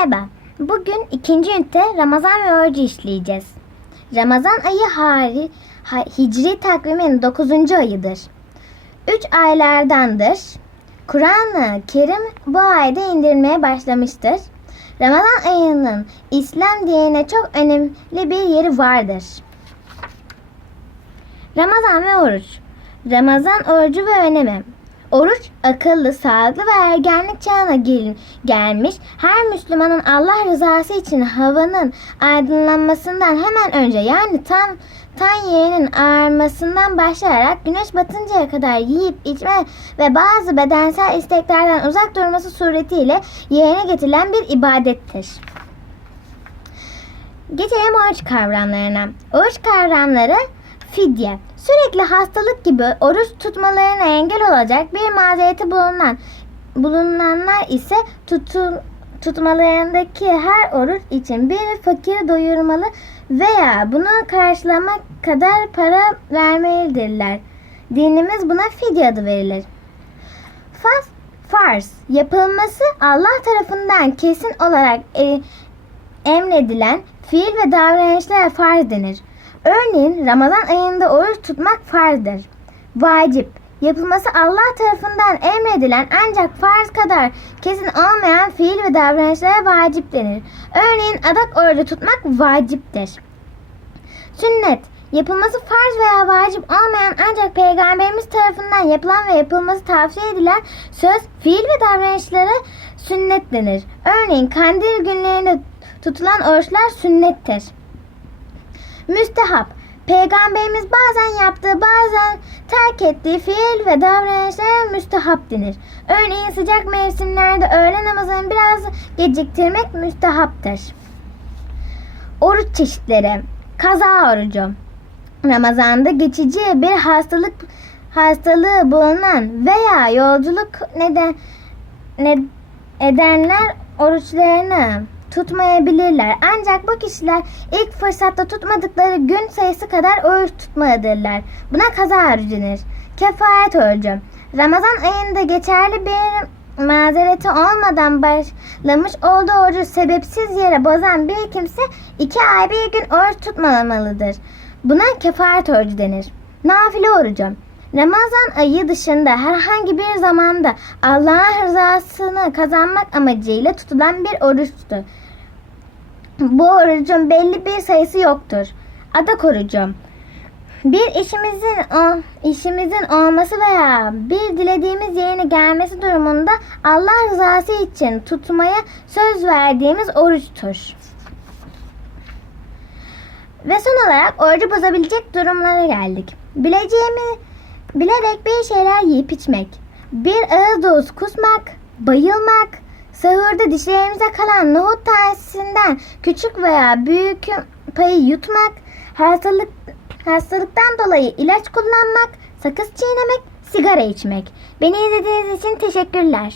Merhaba. Bugün ikinci ünite Ramazan ve orucu işleyeceğiz. Ramazan ayı hari, ha- hicri takvimin 9. ayıdır. Üç aylardandır. Kur'an-ı Kerim bu ayda indirilmeye başlamıştır. Ramazan ayının İslam dinine çok önemli bir yeri vardır. Ramazan ve oruç. Ramazan orucu ve önemi. Oruç akıllı, sağlıklı ve ergenlik çağına gel- gelmiş her Müslümanın Allah rızası için havanın aydınlanmasından hemen önce yani tam tan yeğenin ağarmasından başlayarak güneş batıncaya kadar yiyip içme ve bazı bedensel isteklerden uzak durması suretiyle yerine getirilen bir ibadettir. Geçelim oruç kavramlarına. Oruç kavramları fidye. Sürekli hastalık gibi oruç tutmalarına engel olacak bir mazereti bulunan bulunanlar ise tutu, tutmalarındaki her oruç için bir fakiri doyurmalı veya bunu karşılamak kadar para vermelidirler. Dinimiz buna fidye adı verilir. Fas, farz yapılması Allah tarafından kesin olarak e, emredilen fiil ve davranışlara farz denir. Örneğin Ramazan ayında oruç tutmak farzdır. Vacip yapılması Allah tarafından emredilen ancak farz kadar kesin olmayan fiil ve davranışlara vacip denir. Örneğin adak orucu tutmak vaciptir. Sünnet yapılması farz veya vacip olmayan ancak peygamberimiz tarafından yapılan ve yapılması tavsiye edilen söz, fiil ve davranışlara sünnet denir. Örneğin kandil günlerinde tutulan oruçlar sünnettir. Müstehap Peygamberimiz bazen yaptığı bazen terk ettiği fiil ve davranışlara müstehap denir. Örneğin sıcak mevsimlerde öğle namazını biraz geciktirmek müstehaptır. Oruç çeşitleri Kaza orucu Ramazanda geçici bir hastalık hastalığı bulunan veya yolculuk neden ne, edenler oruçlarını tutmayabilirler. Ancak bu kişiler ilk fırsatta tutmadıkları gün sayısı kadar oruç tutmalıdırlar. Buna kaza orucu denir. Kefaret orucu. Ramazan ayında geçerli bir mazereti olmadan başlamış olduğu orucu sebepsiz yere bozan bir kimse iki ay bir gün oruç tutmamalıdır. Buna kefaret orucu denir. Nafile orucu. Ramazan ayı dışında herhangi bir zamanda Allah'ın rızasını kazanmak amacıyla tutulan bir oruçtur. Bu orucun belli bir sayısı yoktur. Adak orucu. Bir işimizin o, işimizin olması veya bir dilediğimiz yerine gelmesi durumunda Allah rızası için tutmaya söz verdiğimiz oruçtur. Ve son olarak orucu bozabilecek durumlara geldik. Bileceğimi bilerek bir şeyler yiyip içmek, bir ağız dolusu kusmak, bayılmak, sahurda dişlerimize kalan nohut tanesinden küçük veya büyük payı yutmak, hastalık hastalıktan dolayı ilaç kullanmak, sakız çiğnemek, sigara içmek. Beni izlediğiniz için teşekkürler.